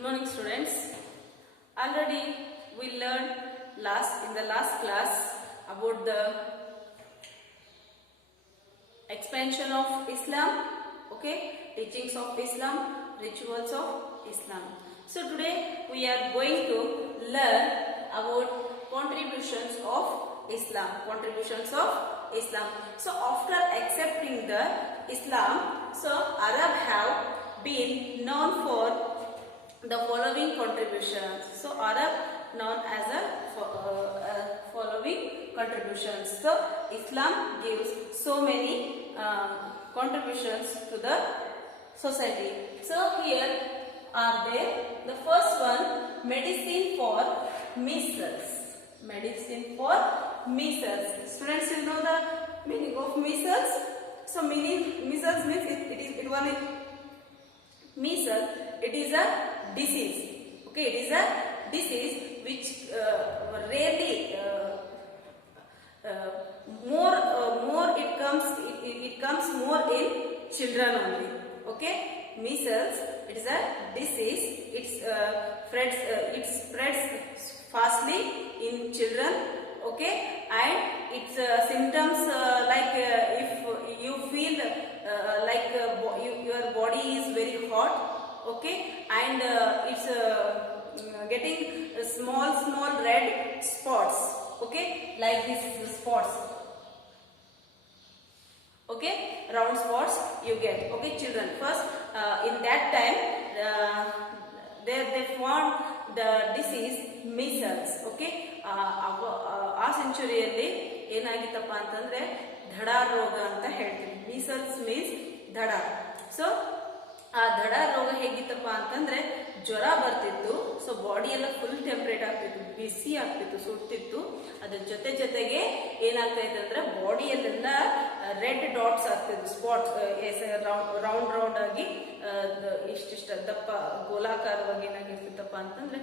Good morning, students. Already we learned in the last class about the expansion of Islam, teachings of Islam, rituals of Islam. So today we are going to learn about contributions of Islam. So after accepting the Islam, so Arab have been known for the following contributions. So Arab known as a following contributions. So Islam gives so many contributions to the society. So here are there. The first one, medicine for measles. Students, you know the meaning of measles. So measles means measles. It is a disease. It is a disease which rarely more it comes more in children only. Measles, it is a disease. It spreads fastly in children. And its symptoms like if you feel like your body is very hot. And it's getting small red spots. Like these spots. Round spots you get. Children. First, in that time, they found the disease measles. ಆ ಸೆಂಚುರಿಯಲ್ಲಿ ಏನಾಗಿತ್ತಪ್ಪ ಅಂತಂದ್ರೆ ಧಡಾರ್ ರೋಗ ಅಂತ ಹೇಳ್ತೀವಿ. Measles means ಧಡಾರ್. So ಆ ಧಡಾರ್ ರೋಗ ಹೇಗಿತ್ತಪ್ಪ ಅಂತಂದ್ರೆ ಜ್ವರ ಬರ್ತಿತ್ತು. ಸೊ ಬಾಡಿ ಎಲ್ಲ ಫುಲ್ ಟೆಂಪರೇಟ್ ಆಗ್ತಿತ್ತು, ಬಿಸಿ ಆಗ್ತಿತ್ತು, ಸುಡ್ತಿತ್ತು. ಅದ್ರ ಜೊತೆಗೆ ಏನಾಗ್ತಾ ಇತ್ತು ಅಂದ್ರೆ ಬಾಡಿಯಲ್ಲೆಲ್ಲ ರೆಡ್ ಡಾಟ್ಸ್ ಆಗ್ತಿದ್ವು, ಸ್ಪಾಟ್ಸ್ ರೌಂಡ್ ಆಗಿ ಇಷ್ಟಿಷ್ಟ ದಪ್ಪ ಗೋಲಾಕಾರವಾಗಿ ಏನಾಗಿರ್ತಿತ್ತಪ್ಪ ಅಂತಂದ್ರೆ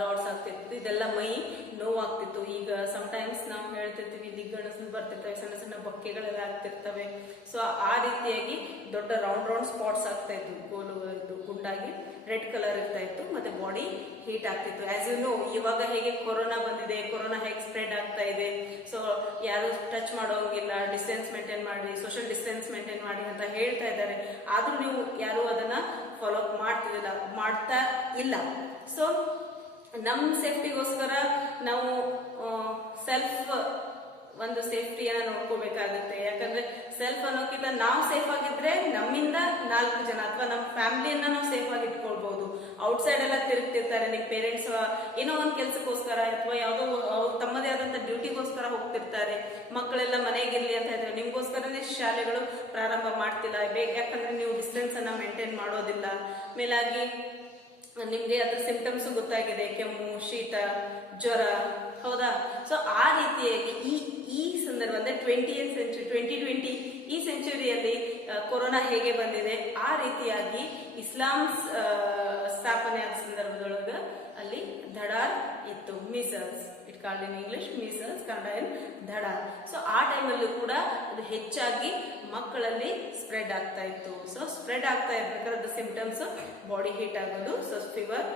ಡಾಟ್ಸ್ ಆಗ್ತಿತ್ತು. ಇದೆಲ್ಲ ಮೈ ನೋವಾಗ್ತಿತ್ತು. ಈಗ ಸಮಟೈಮ್ಸ್ ನಾವು ಹೇಳ್ತಿರ್ತೀವಿ ದಿಗ್ಗಣಸನ್ ಬರ್ತಿರ್ತವೆ, ಸಣ್ಣ ಸಣ್ಣ ಬಕ್ಕೆಗಳೆಲ್ಲ ಆಗ್ತಿರ್ತವೆ. ಸೊ ಆ ರೀತಿಯಾಗಿ ದೊಡ್ಡ ರೌಂಡ್ ಸ್ಪಾಟ್ಸ್ ಆಗ್ತಾ ಇದ್ವು, ಗೋಲು ಗುಂಡಾಗಿ ರೆಡ್ ಕಲರ್ ಇರ್ತಾ ಇತ್ತು. ಮತ್ತೆ ಬಾಡಿ ಹೀಟ್ ಆಗ್ತಿತ್ತು. ಆಸ್ ಯು ನೋ, ಇವಾಗ ಹೇಗೆ ಕೊರೋನಾ ಬಂದಿದೆ, ಕೊರೋನಾ ಹೇಗೆ ಸ್ಪ್ರೆಡ್ ಆಗ್ತಾ ಇದೆ. ಸೊ ಯಾರು ಟಚ್ ಮಾಡೋಂಗಿಲ್ಲ, ಡಿಸ್ಟೆನ್ಸ್ ಮೇಂಟೈನ್ ಮಾಡಿ, ಸೋಷಿಯಲ್ ಡಿಸ್ಟೆನ್ಸ್ ಮೇಂಟೈನ್ ಮಾಡಿ ಅಂತ ಹೇಳ್ತಾ ಇದ್ದಾರೆ. ಆದ್ರೂ ನೀವು ಯಾರು ಅದನ್ನ ಫಾಲೋ ಮಾಡ್ತಾ ಇಲ್ಲ. ಸೊ ನಮ್ಮ ಸೇಫ್ಟಿಗೋಸ್ಕರ ನಾವು ಸೆಲ್ಫ್ ಒಂದು ಸೇಫ್ಟಿಯನ್ನ ನೋಡ್ಕೋಬೇಕಾಗುತ್ತೆ. ಯಾಕಂದ್ರೆ ಸೆಲ್ಫ್ ಅನ್ನೋಕ್ಕಿಂತ ನಾವು ಸೇಫ್ ಆಗಿದ್ರೆ ನಮ್ಮಿಂದ 4 ಜನ ಅಥವಾ ನಮ್ಮ ಫ್ಯಾಮಿಲಿಯನ್ನ ನಾವು ಸೇಫ್ ಆಗಿ ಇಟ್ಕೊಳ್ಬಹುದು. ಔಟ್ಸೈಡ್ ಎಲ್ಲ ತಿರುಗ್ತಿರ್ತಾರೆ. ನಿಮ್ ಪೇರೆಂಟ್ಸ್ ಏನೋ ಒಂದ್ ಕೆಲ್ಸಕ್ಕೋಸ್ಕರ ಅಥವಾ ಯಾವುದೋ ಅವ್ರು ತಮ್ಮದೇ ಆದಂತ ಡ್ಯೂಟಿಗೋಸ್ಕರ ಹೋಗ್ತಿರ್ತಾರೆ. ಮಕ್ಕಳೆಲ್ಲ ಮನೆಗಿರ್ಲಿ ಅಂತ ಹೇಳಿದ್ರೆ ನಿಮ್ಗೋಸ್ಕರನೇ ಶಾಲೆಗಳು ಪ್ರಾರಂಭ ಮಾಡ್ತಿಲ್ಲ. ಯಾಕಂದ್ರೆ ನೀವು ಡಿಸ್ಟೆನ್ಸ್ ಅನ್ನ ಮೇಂಟೈನ್ ಮಾಡೋದಿಲ್ಲ. ಮೇಲಾಗಿ ನಿಮ್ಗೆ ಅದ್ರ ಸಿಂಪ್ಟಮ್ಸ್ ಗೊತ್ತಾಗಿದೆ, ಕೆಮ್ಮು, ಶೀತ, ಜ್ವರ, ಹೌದಾ? ಸೊ ಆ ರೀತಿಯಾಗಿ ಈ ಸಂದರ್ಭ ಅಂದ್ರೆ 2020 ಈ ಸೆಂಚುರಿಯಲ್ಲಿ ಕೊರೋನಾ ಹೇಗೆ ಬಂದಿದೆ, ಆ ರೀತಿಯಾಗಿ ಇಸ್ಲಾಂ ಸ್ಥಾಪನೆ ಆದ ಸಂದರ್ಭದೊಳಗ ಅಲ್ಲಿ ಧಡಾರ್ ಇತ್ತು. Measles, it called in English measles, Kannada in dhadar. So ಆ ಟೈಮಲ್ಲೂ ಕೂಡ ಅದು ಹೆಚ್ಚಾಗಿ ಮಕ್ಕಳಲ್ಲಿ ಸ್ಪ್ರೆಡ್ ಆಗ್ತಾ ಇತ್ತು. ಸೊ ಸ್ಪ್ರೆಡ್ ಆಗ್ತಾ ಇರ್ಬೇಕಾದ್ರೆ ಅದು ಸಿಂಪ್ಟಮ್ಸ್ ಬಾಡಿ ಹೀಟ್ ಆಗೋದು. ಸೊ ಫೀವರ್,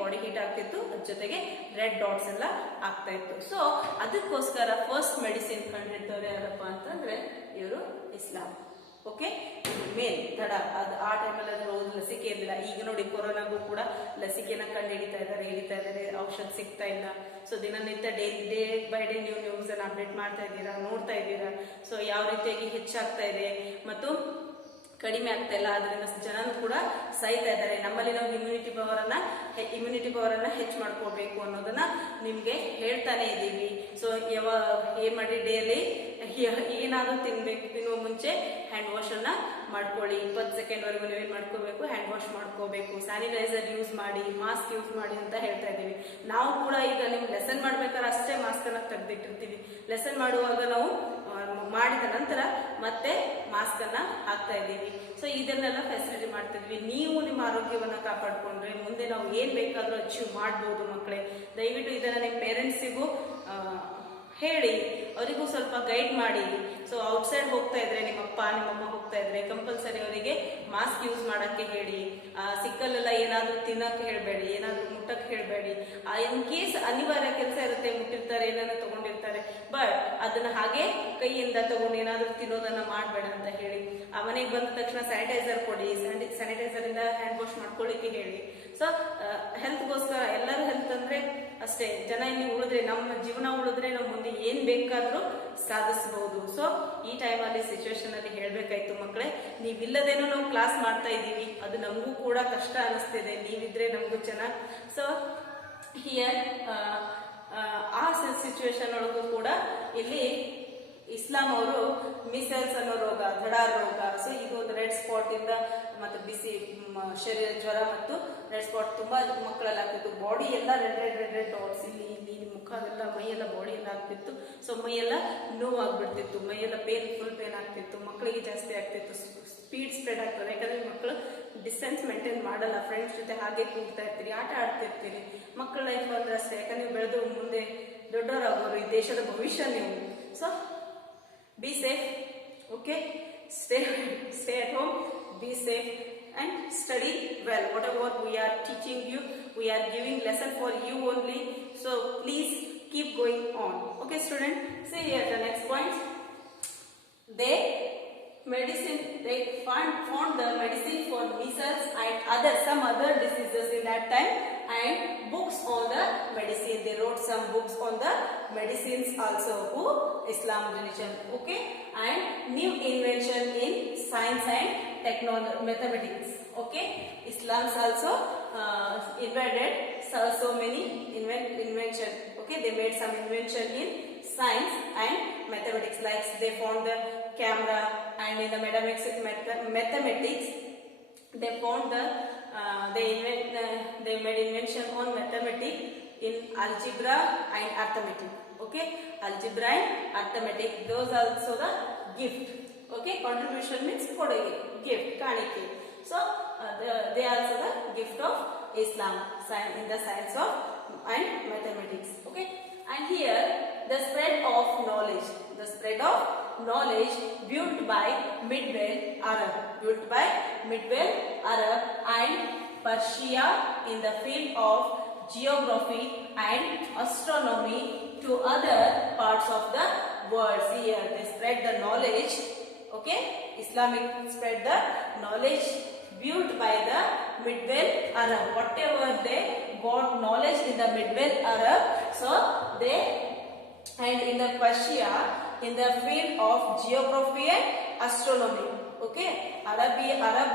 ಬಾಡಿ ಹೀಟ್ ಆಗ್ತಿತ್ತು. ಅದ್ರ ಜೊತೆಗೆ ರೆಡ್ ಡಾಟ್ಸ್ ಎಲ್ಲ ಆಗ್ತಾ ಇತ್ತು. ಸೊ ಅದಕ್ಕೋಸ್ಕರ ಫಸ್ಟ್ ಮೆಡಿಸಿನ್ ಕಂಡಿಡ್ದವ್ರು ಯಾರಪ್ಪ ಅಂತಂದ್ರೆ ಇವರು ಇಸ್ಲಾಂ. ಮೇನ್ ತಡ ಅದು ಆ ಟೈಮಲ್ಲಿ ಅದ್ರ ಲಸಿಕೆ ಇರಲಿಲ್ಲ. ಈಗ ನೋಡಿ ಕೊರೋನಾಗೂ ಕೂಡ ಲಸಿಕೆನ ಕಂಡು ಹಿಡಿತಾ ಇದ್ದಾರೆ, ಔಷಧ ಸಿಗ್ತಾ ಇಲ್ಲ. ಸೊ ದಿನನಿತ್ಯ ಡೇ ಬೈ ಡೇ ನ್ಯೂಸ್ ಅನ್ನ ಅಪ್ಡೇಟ್ ಮಾಡ್ತಾ ಇದ್ದೀರಾ, ನೋಡ್ತಾ ಇದ್ದೀರಾ. ಸೊ ಯಾವ ರೀತಿಯಾಗಿ ಹೆಚ್ಚಾಗ್ತಾ ಇದೆ ಮತ್ತು ಕಡಿಮೆ ಆಗ್ತಾ ಇಲ್ಲ, ಅದರಿಂದ ಜನನು ಕೂಡ ಸಾಯ್ತಾ ಇದ್ದಾರೆ. ನಮ್ಮಲ್ಲಿ ನಾವು ಇಮ್ಯುನಿಟಿ ಪವರ್ ಅನ್ನ ಹೆಚ್ಚು ಮಾಡ್ಕೋಬೇಕು ಅನ್ನೋದನ್ನ ನಿಮ್ಗೆ ಹೇಳ್ತಾನೆ ಇದ್ದೀವಿ. ಸೊ ಏನ್ ಮಾಡಿ ಡೇಲಿ ಏನಾದ್ರೂ ತಿನ್ನುವ ಮುಂಚೆ ಹ್ಯಾಂಡ್ ವಾಶ್ ಅನ್ನ ಮಾಡ್ಕೊಳ್ಳಿ. 20 ಸೆಕೆಂಡ್ ವರೆಗೂ ನೀವೇನ್ ಮಾಡ್ಕೋಬೇಕು, ಹ್ಯಾಂಡ್ ವಾಶ್ ಮಾಡ್ಕೋಬೇಕು. ಸ್ಯಾನಿಟೈಸರ್ ಯೂಸ್ ಮಾಡಿ, ಮಾಸ್ಕ್ ಯೂಸ್ ಮಾಡಿ ಅಂತ ಹೇಳ್ತಾ ಇದ್ದೀವಿ. ನಾವು ಕೂಡ ಈಗ ನಿಮ್ ಲೆಸನ್ ಮಾಡ್ಬೇಕಾದ್ರೆ ಅಷ್ಟೇ ಮಾಸ್ಕ್ ಅನ್ನ ತೆಗೆದಿಟ್ಟಿರ್ತೀವಿ. ಲೆಸನ್ ಮಾಡುವಾಗ ನಾವು ಮಾಡಿದ ನಂತರ ಮತ್ತೆ ಮಾಸ್ಕ್ ಅನ್ನ ಹಾಕ್ತಾ ಇದ್ದೀವಿ. ಸೊ ಇದನ್ನೆಲ್ಲ ಫೆಸಿಲಿಟಿ ಮಾಡ್ತಿದ್ವಿ. ನೀವು ನಿಮ್ಮ ಆರೋಗ್ಯವನ್ನ ಕಾಪಾಡ್ಕೊಂಡ್ರೆ ಮುಂದೆ ನಾವು ಏನ್ ಬೇಕಾದ್ರೂ ಅಚೀವ್ ಮಾಡ್ಬೋದು. ಮಕ್ಕಳೇ, ದಯವಿಟ್ಟು ಇದನ್ನ ನಿಮ್ಮ ಪೇರೆಂಟ್ಸಿಗೂ ಹೇಳಿ, ಅವರಿಗೂ ಸ್ವಲ್ಪ ಗೈಡ್ ಮಾಡಿ. ಸೊ ಔಟ್ಸೈಡ್ ಹೋಗ್ತಾ ಇದ್ರೆ ನಿಮ್ಮಪ್ಪ ನಿಮ್ಮಮ್ಮ ಹೋಗ್ತಾ ಇದ್ರೆ ಕಂಪಲ್ಸರಿ ಅವರಿಗೆ ಮಾಸ್ಕ್ ಯೂಸ್ ಮಾಡಕ್ಕೆ ಹೇಳಿ. ಸಿಕ್ಕಲ್ಲೆಲ್ಲ ಏನಾದ್ರೂ ತಿನ್ನಕ್ಕೆ ಹೇಳಬೇಡಿ, ಏನಾದ್ರೂ ಮುಟ್ಟಕ್ಕೆ ಹೇಳಬೇಡಿ. ಇನ್ ಕೇಸ್ ಅನಿವಾರ್ಯ ಕೆಲಸ ಇರುತ್ತೆ, ಮುಟ್ಟಿರ್ತಾರೆ, ಏನಾದ್ರು ತಗೊಂಡಿರ್ತಾರೆ, ಬಟ್ ಅದನ್ನ ಹಾಗೆ ಕೈಯಿಂದ ತಗೊಂಡು ಏನಾದ್ರೂ ತಿನ್ನೋದನ್ನ ಮಾಡಬೇಡ ಅಂತ ಹೇಳಿ. ಆ ಮನೆಗೆ ಬಂದ ತಕ್ಷಣ ಸ್ಯಾನಿಟೈಸರ್ ಕೊಡಿ, ಸ್ಯಾನಿಟೈಸರ್ ಇಂದ ಹ್ಯಾಂಡ್ ವಾಶ್ ಮಾಡ್ಕೊಳ್ಳಿಕ್ಕೆ ಹೇಳಿ. ಸೊ ಹೆಲ್ತ್ಗೋಸ್ಕರ, ಎಲ್ಲರೂ ಹೆಲ್ತ್ ಅಂದ್ರೆ ಅಷ್ಟೇ, ಜನ ಇಲ್ಲಿ ಉಳಿದ್ರೆ, ನಮ್ಮ ಜೀವನ ಉಳಿದ್ರೆ ನಾವು ಮುಂದೆ ಏನ್ ಬೇಕಾದ್ರೂ ಸಾಧಿಸಬಹುದು. ಸೊ ಈ ಟೈಮಲ್ಲಿ ಸಿಚುವೇಶನ್ ಅಲ್ಲಿ ಹೇಳ್ಬೇಕಾಯ್ತು ಮಕ್ಕಳೇ, ನೀವಿಲ್ಲದೇನೋ ನಾವು ಕ್ಲಾಸ್ ಮಾಡ್ತಾ ಇದ್ದೀವಿ, ಅದು ನಮಗೂ ಕೂಡ ಕಷ್ಟ ಅನಿಸ್ತಿದೆ, ನೀವಿದ್ರೆ ನಮಗೂ ಚೆನ್ನಾಗಿ. ಸೊ ಹಿಯರ್ ಆ ಸಿಚುವೇಶನ್ ಒಳಗೂ ಕೂಡ ಇಲ್ಲಿ ಇಸ್ಲಾಂ ಅವರು ಮಿಸೈಲ್ಸ್ ಅನ್ನೋ ರೋಗ, ಧಡಾರ್ ರೋಗ, ಸೊ ಇದು ಒಂದು ರೆಡ್ ಸ್ಪಾಟ್ ಇಂದ ಮತ್ತೆ ಬಿಸಿ ಶರೀರ ಜ್ವರ ಮತ್ತು ರೆಡ್ ಸ್ಪಾಟ್ ತುಂಬಾ ಮಕ್ಕಳೆಲ್ಲ ಆಗ್ತಿತ್ತು. ಬಾಡಿ ಎಲ್ಲ red red red red dots, ಇಲ್ಲಿ ಇಲ್ಲಿ ಮುಖ ಎಲ್ಲ ಮೈಯೆಲ್ಲ ಬಾಡಿ ಎಲ್ಲ ಆಗ್ತಿತ್ತು. ಸೊ ಮೈಯೆಲ್ಲ ನೋವಾಗ್ಬಿಡ್ತಿತ್ತು, ಮೈಯೆಲ್ಲ ಫುಲ್ ಪೇನ್ ಆಗ್ತಿತ್ತು, ಮಕ್ಕಳಿಗೆ ಜಾಸ್ತಿ ಆಗ್ತಿತ್ತು, ಸ್ಪೀಡ್ ಸ್ಪ್ರೆಡ್ ಆಗ್ತದೆ. ಯಾಕಂದ್ರೆ ಮಕ್ಕಳು ಡಿಸ್ಟೆನ್ಸ್ ಮೇಂಟೈನ್ ಮಾಡಲ್ಲ, ಫ್ರೆಂಡ್ಸ್ ಜೊತೆ ಹಾಗೆ ಕೂಗ್ತಾ ಇರ್ತೀರಿ, ಆಟ ಆಡ್ತಿರ್ತೀರಿ. ಮಕ್ಕಳ ಲೈಫ್ ಅಂದ್ರೆ ಅಷ್ಟೇ, ಯಾಕಂದ್ರೆ ನೀವು ಬೆಳೆದು ಮುಂದೆ ದೊಡ್ಡವರಾಗೋರು, ಈ ದೇಶದ ಭವಿಷ್ಯ ನೀವು. So be safe, okay, stay at home, be safe and study well. Whatever we are teaching you, we are giving lesson for you only, so please keep going on. Okay student, see here the next point. They found the medicine for measles and some other diseases in that time, and books on the medicine. They wrote some books on the medicines also, who Islam religion, okay, and new invention in science and technology, mathematics, okay. Islam's also invented so many invention, okay. They made some invention in science and mathematics, like they found the camera, and in the mathematics they found the they made invention on mathematics in algebra and arithmetic, okay. Algebra and arithmetic, those also the gift, okay. Contribution means kodege, gift, kanike. So they also the gift of Islam, in the science of and mathematics, okay. And here the spread of knowledge built by Medieval Arab and Persia in the field of geography and astronomy to other parts of the world. Here they spread the knowledge, okay. Islamic spread the knowledge built by the Medieval Arab. Whatever they got knowledge in the Medieval Arab, so they, and in the Persia in the field of geography and astronomy, okay. Medieval Arab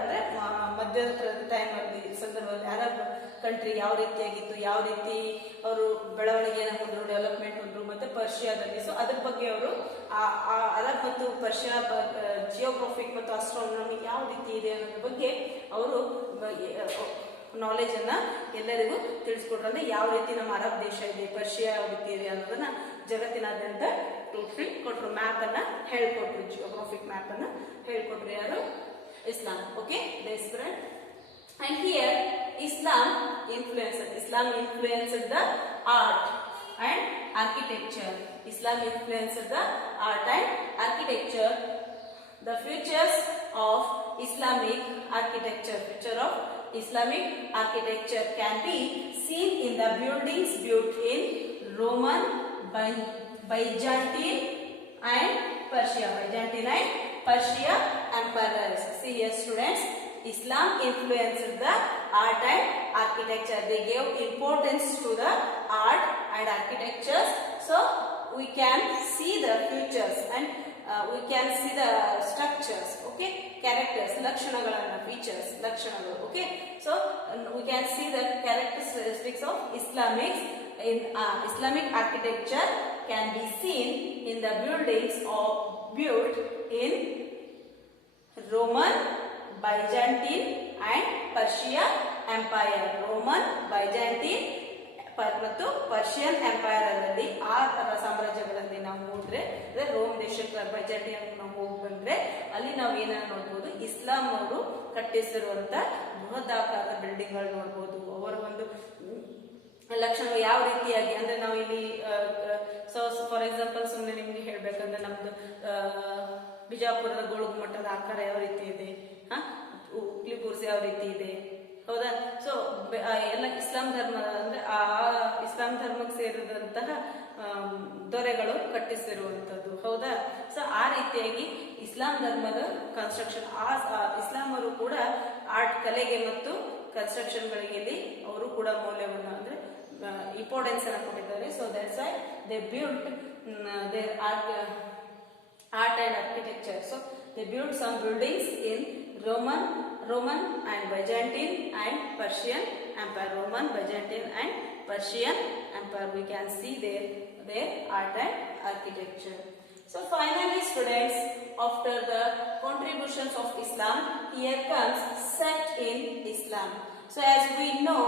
ಅಂದ್ರೆ ಮಧ್ಯದ ಟೈಮ್ ಅಲ್ಲಿ ಸಂದರ್ಭದಲ್ಲಿ Arab country ಯಾವ ರೀತಿಯಾಗಿತ್ತು, ಯಾವ ರೀತಿ ಅವರು ಬೆಳವಣಿಗೆಯನ್ನು ಹೊಂದರು, ಡೆವಲಪ್ಮೆಂಟ್ ಹೊಂದರು, ಮತ್ತೆ ಪರ್ಷಿಯಾದಲ್ಲಿ. ಸೊ ಅದ್ರ ಬಗ್ಗೆ ಅವರು ಅರಬ್ ಮತ್ತು ಪರ್ಷಿಯಾ ಜಿಯೋಗ್ರಫಿಕ್ ಮತ್ತು ಆಸ್ಟ್ರಾನಮಿ ಯಾವ ರೀತಿ ಇದೆ ಅನ್ನೋದ್ರ ಬಗ್ಗೆ ಅವರು ನಾಲೆಜ್ ಅನ್ನ ಎಲ್ಲರಿಗೂ ತಿಳಿಸ್ಕೊಟ್ರು. ಅಂದ್ರೆ ಯಾವ ರೀತಿ ನಮ್ಮ ಅರಬ್ ದೇಶ ಇದೆ, ಪರ್ಷಿಯಾ ಯಾವ ರೀತಿ ಇದೆ ಅನ್ನೋದನ್ನ ಜಗತ್ತಿನಾದ್ಯಂತ ಕೊಟ್ರು. ಮ್ಯಾಪ್ ಅನ್ನ ಹೇಳ್ಕೊಟ್ರು, ಜಿಯೋಗ್ರಫಿಕ್ ಮ್ಯಾಪ್ ಅನ್ನ ಹೇಳ್ಕೊಟ್ರು ಯಾರು? Islam, okay. They spread, and here Islam influenced the art and architecture. Islam influenced the art and architecture. The features of Islamic architecture can be seen in the buildings built in Roman, Byzantine and Persia empires. See here students, Islam influenced the art and architecture. They gave importance to the art and architectures, so we can see the features and we can see the structures, okay. Characters, features, okay. So we can see the characteristics of Islamic architecture can be seen in the buildings built in Roman, Byzantine and Persia empire. Roman, Byzantine ಮತ್ತು Persian empire ಅಲ್ಲಿ ಆ ಸಾಮ್ರಾಜ್ಯಗಳಲ್ಲಿ ನಾವು ಹೋದ್ರೆ, ರೋಮ್ ದೇಶಕ್ಕೆ ಬೈಜಾಂಟಿಯನ್ ನಾವು ಹೋಗಿ ಬಂದ್ರೆ ಅಲ್ಲಿ ನಾವು ಏನಾದ್ರು ನೋಡ್ಬೋದು, ಇಸ್ಲಾಂ ಅವರು ಕಟ್ಟಿಸಿರುವಂತ ಬೃಹದಾಕಾರದ ಬಿಲ್ಡಿಂಗ್ ಗಳು ನೋಡ್ಬೋದು. ಅವರ ಒಂದು ಲಕ್ಷಣಗಳು ಯಾವ ರೀತಿಯಾಗಿ ಅಂದ್ರೆ ನಾವು ಇಲ್ಲಿ ಸೊ ಫಾರ್ ಎಕ್ಸಾಂಪಲ್ ಸುಮ್ಮನೆ ನಿಮ್ಗೆ ಹೇಳ್ಬೇಕಂದ್ರೆ ನಮ್ದು ಬಿಜಾಪುರದ ಗೋಳಗುಮ್ಮಟದ ಆಕಾರ ಯಾವ ರೀತಿ ಇದೆ, ಉಕ್ಲಿ ಬೂರ್ಸ್ ಯಾವ ರೀತಿ ಇದೆ, ಹೌದಾ. ಸೊ ಎಲ್ಲ ಇಸ್ಲಾಂ ಧರ್ಮ ಅಂದ್ರೆ ಆ ಇಸ್ಲಾಂ ಧರ್ಮಕ್ಕೆ ಸೇರಿದಂತಹ ದೊರೆಗಳು ಕಟ್ಟಿಸಿರುವಂತದ್ದು, ಹೌದಾ. ಸೊ ಆ ರೀತಿಯಾಗಿ ಇಸ್ಲಾಂ ಧರ್ಮದ ಕನ್ಸ್ಟ್ರಕ್ಷನ್, ಇಸ್ಲಾಮರು ಕೂಡ ಆರ್ಟ್ ಕಲೆಗೆ ಮತ್ತು ಕನ್ಸ್ಟ್ರಕ್ಷನ್ ಗಳಿಗೆ ಅವರು ಕೂಡ ಮೌಲ್ಯವನ್ನು ಅಂದ್ರೆ ಇಂಪಾರ್ಟೆನ್ಸ್ ಅನ್ನು ಕೊಟ್ಟಿದ್ದಾರೆ. So that's why they built their art and architecture. So they built some buildings in Roman and Byzantine and Persian Empire. Roman, Byzantine and Persian Empire. We can see their art and architecture. So finally students, after the contributions of Islam, here comes sect in Islam. So as we know,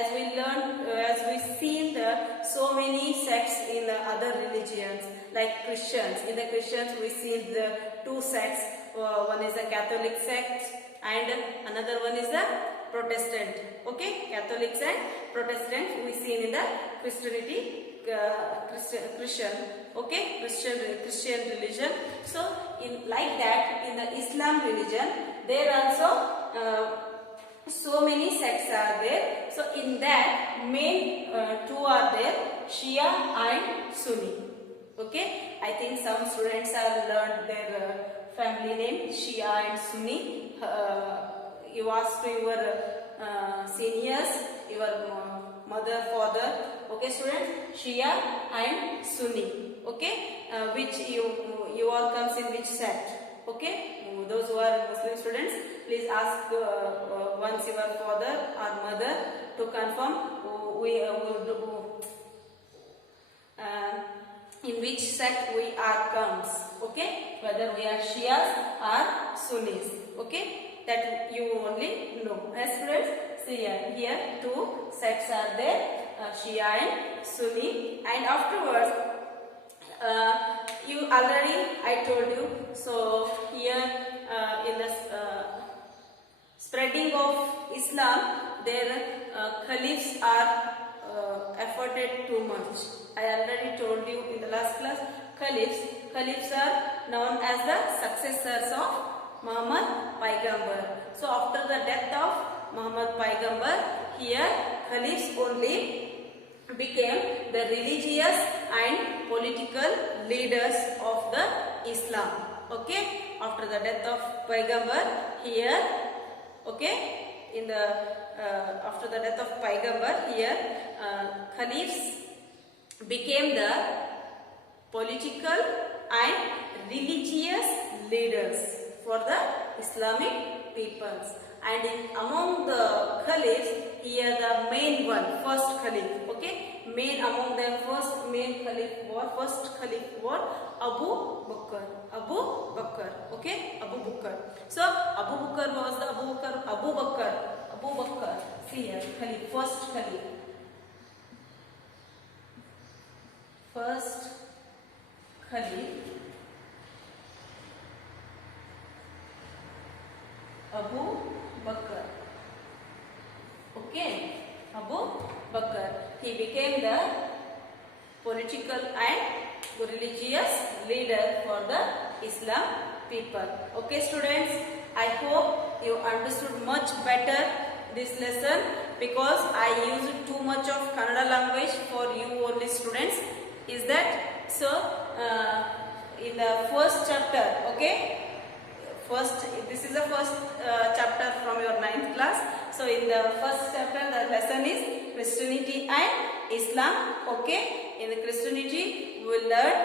as we learned, as we seen so many sects in the other religions like Christians. In the Christians we see the two sects. One is a Catholic sect and another one is the Protestant. Okay, Catholics and Protestant we see in the Christianity, Christian. Okay, Christian religion. So in like that in the Islam religion there also so many sects are there. So in that main two are there, Shia and Sunni. Okay, I think some students have learned their family name Shia and Sunni. You ask to your seniors, your mother, father. Okay students, Shia and Sunni. Okay, which you all comes in which sect? Okay, those who are Muslim students, please ask once your father or mother to confirm in which sect we are comes. Okay, whether we are Shias or Sunnis. Okay, that you only know. As students, see here two sects are there, Shia and Sunni. And afterwards you already I told you. So here in the spreading of Islam, their caliphs are efforted too much. I already told you in the last class. Caliphs are known as the successors of Muhammad Paigambar. So after the death of Muhammad Paigambar, here caliphs only became the religious and political leaders of the Islam. Okay, after the death of Paigambar, here, okay, in the after the death of Paigambar, here caliphs became the political and religious leaders for the Islamic peoples. And among the caliphs, here the main one, first caliph, okay, main among them, first caliph was Abu Bakr. Okay, Abu Bakr. So Abu Bakr was the Abu Bakr. See here, caliph, first caliph. Abu Bakr. Okay, Abu Bakr. He became the political and religious leader for the Islam people. Okay students, I hope you understood much better this lesson, because I used too much of Kannada language for you only students. Is that so? In the first chapter, okay, this is the first chapter from your 9th class. So in the first chapter the lesson is Christianity and Islam. Okay, in the Christianity we will learn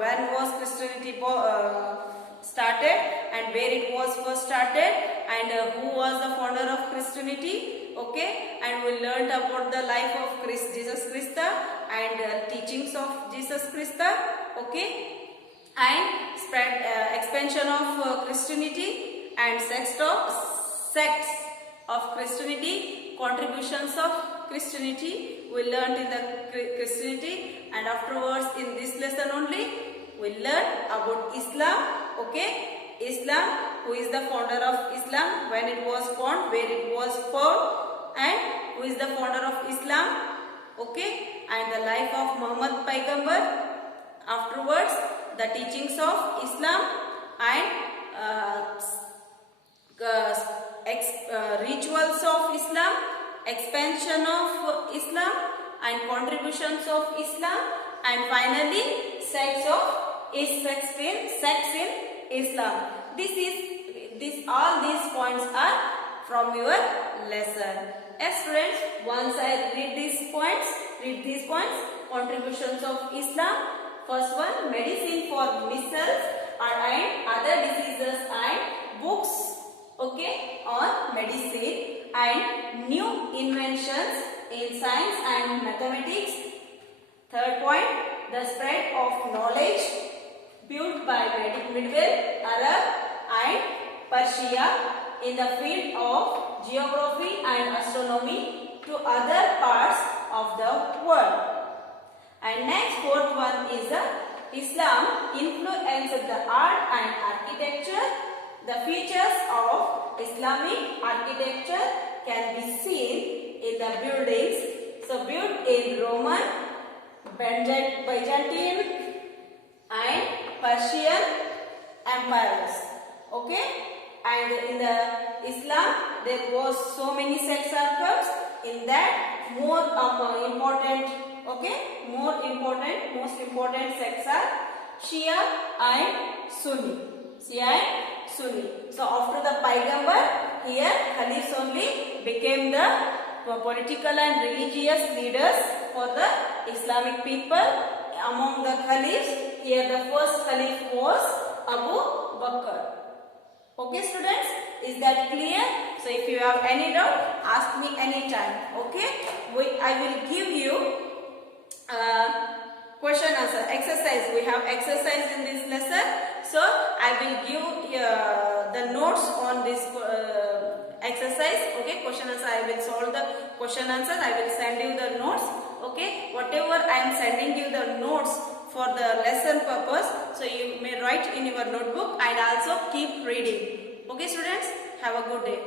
when was Christianity started and where it was first started and who was the founder of Christianity. Okay, and we learned about the life of Jesus Christ and teachings of Jesus Christ. Okay, and expansion of Christianity and sects of Christianity, contributions of Christianity we learned in the Christianity. And afterwards in this lesson only we learn about Islam. Okay, Islam, who is the founder of Islam, when it was formed, where it was formed, and who is the founder of Islam. Okay, and the life of Muhammad Paigambar Afterwards, the teachings of Islam and rituals of Islam, expansion of Islam and contributions of Islam, and finally sects in Islam. All these points are from your lesson. Yes, students, once I read these points, contributions of Islam. First one, medicine for measles and other diseases and books, okay, on medicine, and new inventions in science and mathematics. Third point, the spread of knowledge built by Middle Arab and Persia in the field of geography and astronomy to other parts of the world. And next, fourth one is the Islam influenced the art and architecture. The features of Islamic architecture can be seen in the buildings. So built in Roman, Byzantine and Persian empires. Okay, and in the Islam there was so many sects circles. In that, most important sects are Shia and Sunni. So after the Paigambar, here Caliphs only became the political and religious leaders for the Islamic people. Among the Caliphs, here the first Caliph was Abu Bakr. Okay, students, is that clear? So if you have any doubt, ask me anytime. Okay, I will give you question answer exercise. We have exercise in this lesson, so I will give the notes on this exercise. Okay, question answer, I will solve the question answer. I will send you the notes. Okay, whatever I am sending you the notes for the lesson purpose, so you may write in your notebook and also keep reading. Okay, students, have a good day.